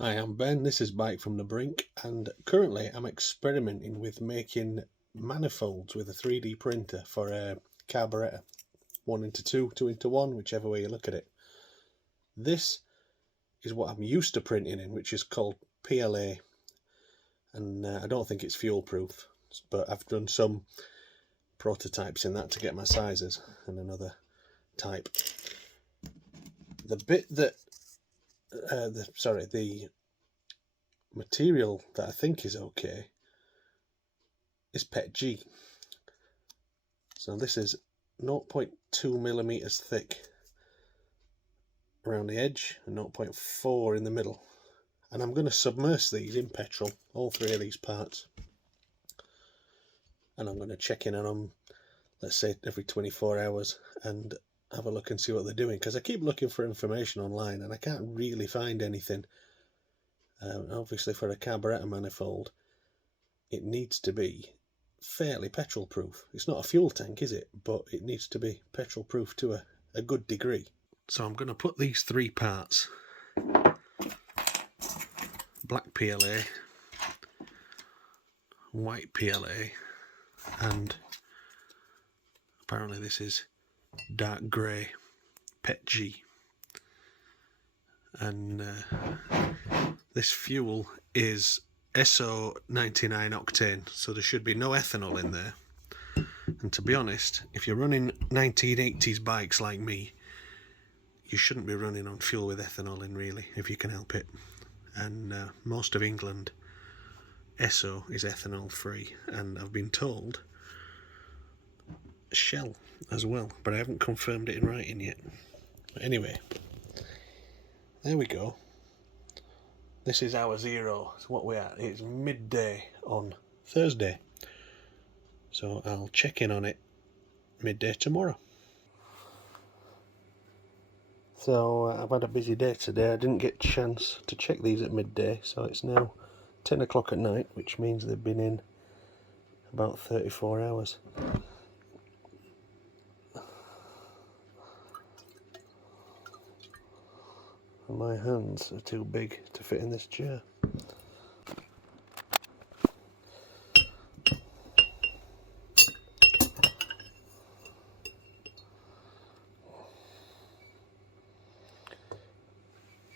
Hi, I'm Ben, this is Bike from the Brink, and currently I'm experimenting with making manifolds with a 3D printer for a carburettor, 1:2, 2:1, whichever way you look at it. This is what I'm used to printing in, which is called PLA, and I don't think it's fuel proof, but I've done some prototypes in that to get my sizes and another type. The bit that, the material that I think is okay is PET-G. So this is 0.2 millimeters thick around the edge and 0.4 in the middle. And I'm going to submerge these in petrol, all three of these parts. And I'm going to check in on them, let's say every 24 hours, and have a look and see what they're doing. Because I keep looking for information online and I can't really find anything. Obviously for a carburettor manifold, it needs to be fairly petrol proof. It's not a fuel tank, is it? But it needs to be petrol proof to a good degree. So I'm going to put these three parts, black PLA, white PLA, and apparently this is dark grey PET-G, and this fuel is Esso 99 octane, so there should be no ethanol in there. And to be honest, if you're running 1980s bikes like me, you shouldn't be running on fuel with ethanol in, really, if you can help it. And most of England, Esso is ethanol free, and I've been told Shell as well, but I haven't confirmed it in writing yet. But anyway, there we go. This is hour zero. It's what we're at. It's midday on Thursday, so I'll check in on it midday tomorrow. So I've had a busy day today. I didn't get a chance to check these at midday, so it's now 10 o'clock at night, which means they've been in about 34 hours. And my hands are too big to fit in this chair.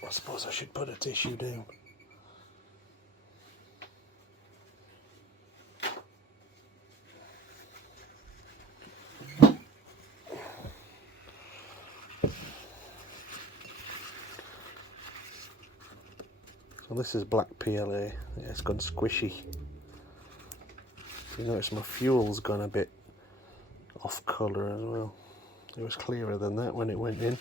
I suppose I should put a tissue down. So this is black PLA. Yeah, it's gone squishy. You notice my fuel's gone a bit off colour as well. It was clearer than that when it went in.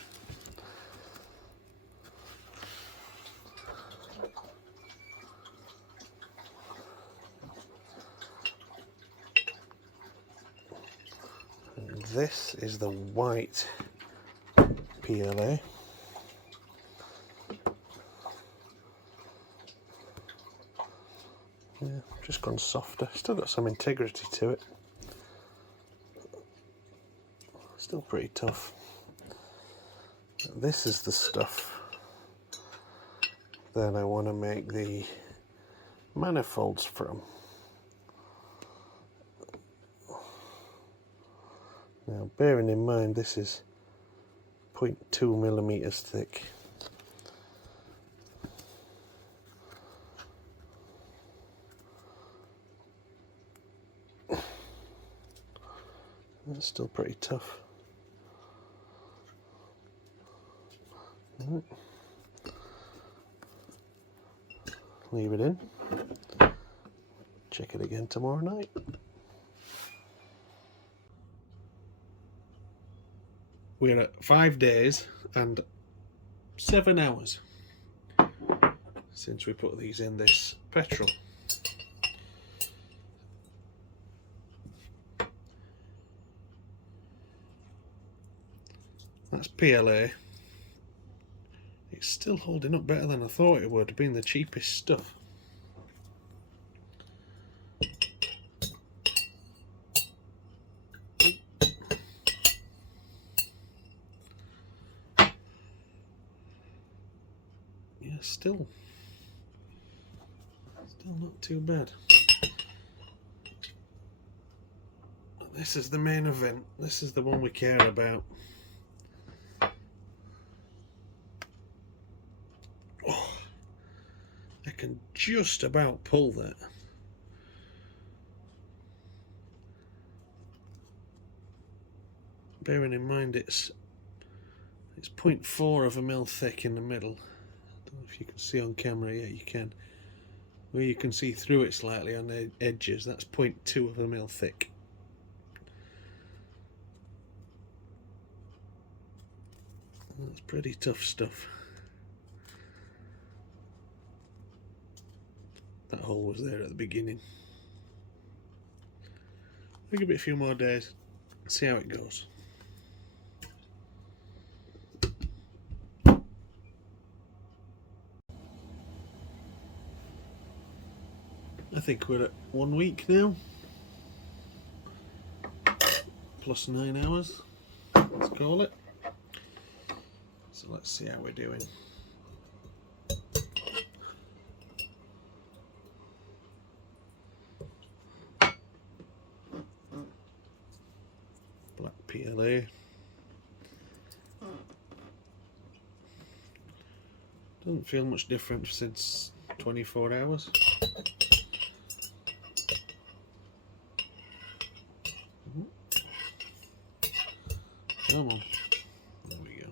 And this is the white PLA. Yeah, just gone softer. Still got some integrity to it. Still pretty tough. This is the stuff that I want to make the manifolds from. Now, bearing in mind this is 0.2 millimeters thick. That's still pretty tough. Leave it in. Check it again tomorrow night. We're at 5 days and 7 hours since we put these in this petrol. That's PLA. It's still holding up better than I thought it would, being the cheapest stuff. Yeah, still Still not too bad. This is the main event. This is the one we care about. Oh, I can just about pull that. Bearing in mind it's 0.4 of a mil thick in the middle. I don't know if you can see on camera. Yeah, you can. Where you can see through it slightly on the edges, that's 0.2 of a mil thick. That's pretty tough stuff. That hole was there at the beginning. I'll give it a few more days, see how it goes. I think we're at 1 week now, plus 9 hours, let's call it. So let's see how we're doing. Black PLA. Doesn't feel much different since 24 hours. Come on. There we go.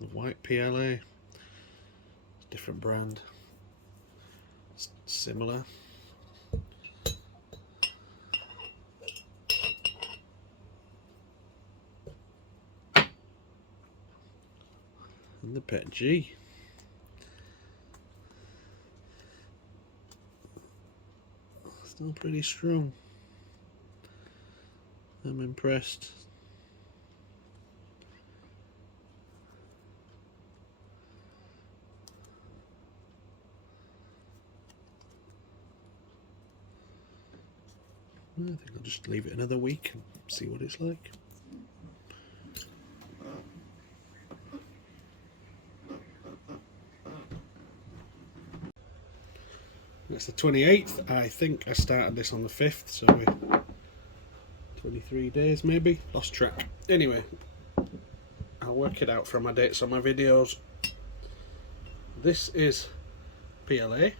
The white PLA. Different brand. It's similar. And the PET-G. Still pretty strong. I'm impressed. I think I'll just leave it another week and see what it's like. It's the 28th. I think I started this on the 5th, so we're 23 days maybe, lost track. Anyway, I'll work it out from my dates on my videos. This is PLA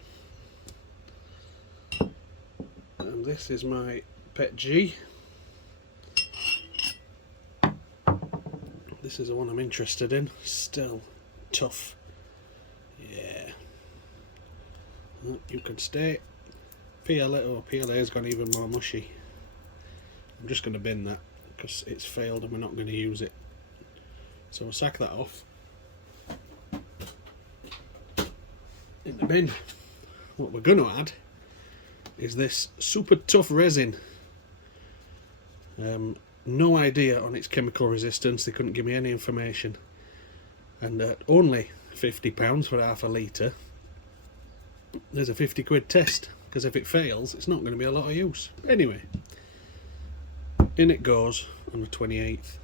and this is my PET-G. This is the one I'm interested in. Still tough. Yeah, you can stay. PLA's gone even more mushy. I'm just going to bin that because it's failed and we're not going to use it. So we'll sack that off in the bin. What we're going to add is this super tough resin. No idea on its chemical resistance, they couldn't give me any information. And only £50 for half a litre. There's a 50 quid test, because if it fails it's not going to be a lot of use. Anyway, in it goes on the 28th.